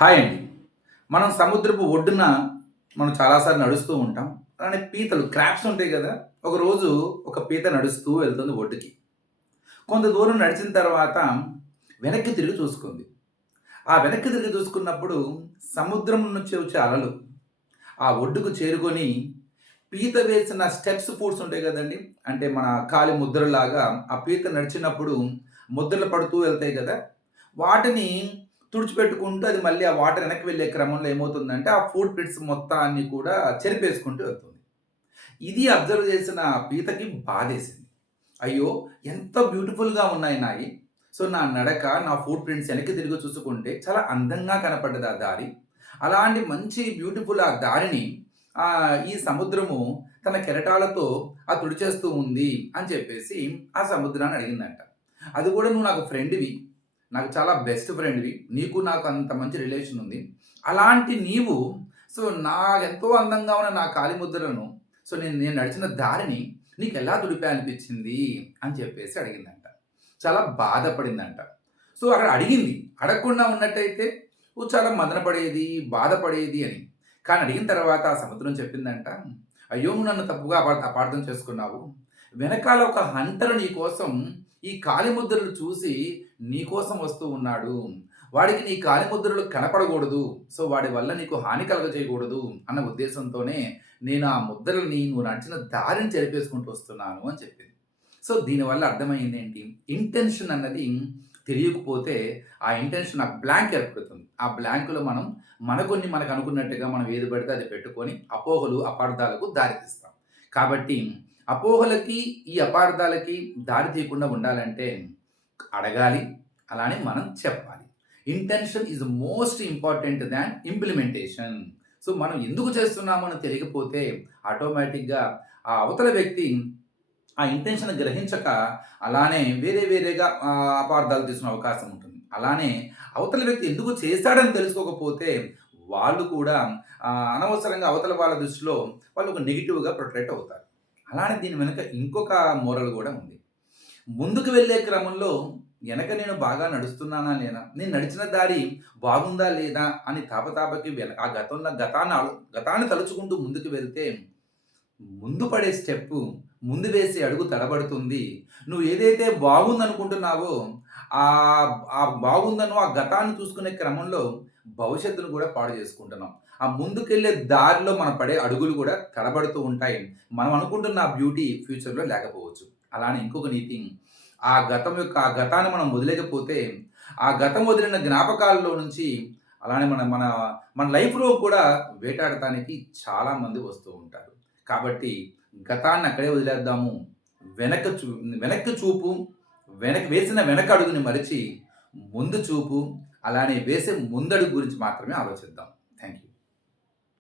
Hi అండి. మనం సముద్రపు ఒడ్డున మనం చాలాసార్లు నడుస్తూ ఉంటాం. అలానే పీతలు క్రాప్స్ ఉంటాయి కదా. ఒకరోజు ఒక పీత నడుస్తూ వెళ్తుంది ఒడ్డుకి. కొంత దూరం నడిచిన తర్వాత వెనక్కి తిరిగి చూసుకుంది. ఆ వెనక్కి తిరిగి చూసుకున్నప్పుడు సముద్రం నుంచి వచ్చే అలలు ఆ ఒడ్డుకు చేరుకొని పీత వేసిన స్టెప్స్ ఫుడ్స్ ఉంటాయి కదండి. అంటే మన కాలి ముద్రలాగా ఆ పీత నడిచినప్పుడు ముద్రలు పడుతూ వెళ్తాయి కదా. వాటిని తుడిచిపెట్టుకుంటూ అది మళ్ళీ ఆ వాటర్ వెనక్కి వెళ్ళే క్రమంలో ఏమవుతుందంటే ఆ ఫుడ్ ప్రింట్స్ మొత్తాన్ని కూడా చెరిపేసుకుంటూ వెళ్తుంది. ఇది అబ్జర్వ్ చేసిన పీతకి బాధేసింది. అయ్యో ఎంత బ్యూటిఫుల్గా ఉన్నాయి నాయి. సో నా నడక నా ఫుడ్ ప్రింట్స్ వెనక్కి తిరిగి చూసుకుంటే చాలా అందంగా కనపడ్డది ఆ దారి. అలాంటి మంచి బ్యూటిఫుల్ ఆ దారిని ఆ, ఈ సముద్రము తన కెరటాలతో ఆ తుడిచేస్తూ ఉంది అని చెప్పేసి ఆ సముద్రాన్ని అడిగిందంట. అది కూడా నువ్వు నాకు ఫ్రెండ్వి నాకు చాలా బెస్ట్ ఫ్రెండ్వి నీకు నాకు అంత మంచి రిలేషన్ ఉంది. అలాంటి నీవు సో నా ఎంతో అందంగా ఉన్న నా కాలి ముద్రలను సో నేను నేను నడిచిన దారిని నీకు ఎలా తుడిపా అనిపించింది అని చెప్పేసి అడిగిందంట. చాలా బాధపడిందంట. సో అక్కడ అడిగింది. అడగకుండా ఉన్నట్టయితే ఓ చాలా మదనపడేది బాధపడేది అని. కానీ అడిగిన తర్వాత ఆ సముద్రం చెప్పిందంట అయ్యో నువ్వు నన్ను తప్పుగా అపార్థం చేసుకున్నావు. వెనకాల ఒక హంటర్ నీ కోసం ఈ కాలిముద్రలు చూసి నీ కోసం వస్తూ ఉన్నాడు. వాడికి నీ కాలిముద్రలు కనపడకూడదు. సో వాడి వల్ల నీకు హాని కలగజేయకూడదు అన్న ఉద్దేశంతోనే నేను ఆ ముద్రల్ని నువ్వు నడిచిన దారిని చెరిపేసుకుంటూ వస్తున్నాను అని చెప్పింది. సో దీనివల్ల అర్థమైంది ఏంటి? ఇంటెన్షన్ అన్నది తెలియకపోతే ఆ ఇంటెన్షన్ ఆ బ్లాంక్ ఏర్పడుతుంది. ఆ బ్లాంకులో మనం మనకొన్ని మనకు అనుకున్నట్టుగా మనం ఏది పడితే అది పెట్టుకొని అపోహలు అపార్థాలకు దారితీస్తాం. కాబట్టి అపోహలకి ఈ అపార్థాలకి దారి తీయకుండా ఉండాలంటే అడగాలి అలానే మనం చెప్పాలి. Intention is most important than implementation so మనం ఎందుకు చేస్తున్నామని తెలియకపోతే ఆటోమేటిక్గా ఆ అవతల వ్యక్తి ఆ ఇంటెన్షన్ గ్రహించక అలానే వేరే వేరేగా అపార్థాలు తీసుకునే అవకాశం ఉంటుంది. అలానే అవతల వ్యక్తి ఎందుకు చేశాడని తెలుసుకోకపోతే వాళ్ళు కూడా అనవసరంగా అవతల వాళ్ళ దృష్టిలో వాళ్ళు ఒక నెగిటివ్గా ప్రొటెక్ట్ అవుతారు. అలానే దీని వెనుక ఇంకొక మోరల్ కూడా ఉంది. ముందుకు వెళ్ళే క్రమంలో వెనక నేను బాగా నడుస్తున్నానా లేదా? నేను నడిచిన దారి బాగుందా లేదా అని తాపతాపకి వెనక ఆ గతంలో గతాన్ని గతాన్ని తలుచుకుంటూ ముందుకు వెళ్తే ముందు పడే స్టెప్ ముందు వేసే అడుగు తడబడుతుంది. నువ్వు ఏదైతే బాగుందనుకుంటున్నావో ఆ ఆ బాగుందనో ఆ గతాన్ని చూసుకునే క్రమంలో భవిష్యత్తును కూడా పాడు చేసుకుంటున్నాం. ఆ ముందుకెళ్ళే దారిలో మనం పడే అడుగులు కూడా కనబడుతూ ఉంటాయి. మనం అనుకుంటున్న ఆ బ్యూటీ ఫ్యూచర్లో లేకపోవచ్చు. అలానే ఇంకొక నీతి ఆ గతం యొక్క ఆ గతాన్ని మనం వదిలేకపోతే ఆ గతం వదిలిన జ్ఞాపకాలలో నుంచి అలానే మన మన మన లైఫ్లో కూడా వేటాడటానికి చాలామంది వస్తూ ఉంటారు. కాబట్టి గతాన్ని అక్కడే వదిలేద్దాము. వెనక చూ వెనక్కి చూపు వెనక వేసిన వెనక అడుగుని మరిచి ముందు చూపు అలానే వేసే ముందడుగు గురించి మాత్రమే ఆలోచిద్దాం. Thank you